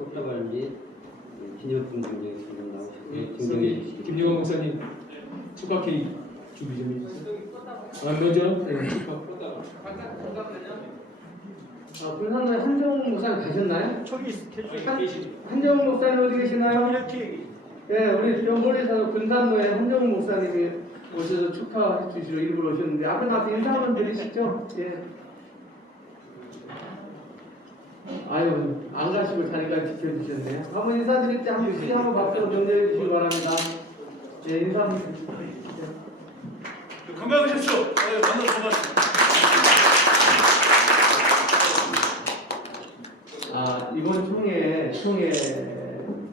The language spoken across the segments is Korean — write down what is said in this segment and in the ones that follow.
꽃다발 및 기념품 지금 나오시고 주시기 김영환 목사님 축하 케이크 준비 좀 해주세요. 아 먼저 네, 축하. 아, 불산로에 한정훈 목사님 가셨나요? 저기 한, 한정훈 목사님 어디 계시나요? 이렇게 네, 우리 저 멀리서 군산로에 한정훈 목사님이 오셔서 축하해 주시러 일부러 오셨는데 앞에 나와서 인사 한번 드리시죠? 예. 아유, 안 가시고 자리까지 지켜주셨네요. 한번 인사드릴 때 한번 크게 한번 박수로 전달해 주시기 바랍니다. 예, 인사 한번 드리시죠. 건강하십시오. 아유, 만나서 고맙습니다. 아, 이번 총회, 총회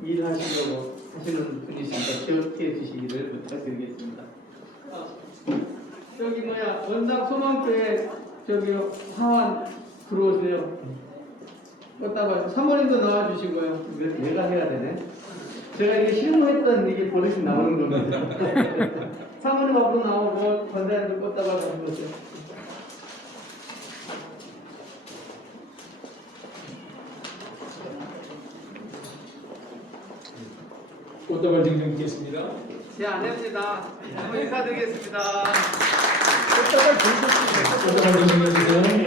일하시려고 하시는 분이시니까 기억해 주시기를 부탁드리겠습니다. 아, 저기 뭐야, 원당 소망교회 저기 화환 들어오세요. 꽃다발 사모님도 나와주시고요. 왜- 내가 해야 되네. 제가 이게 실무했던 이게 버릇이 나오는 겁니다. 사모님 앞으로 나오고 권사님들 꽃다발 가져오세요. 꽃다발 증정 드리겠습니다. 제 아내입니다. 한번 인사드리겠습니다. 꽃다발 증정해 주세요. 예, 그냥 가십시오.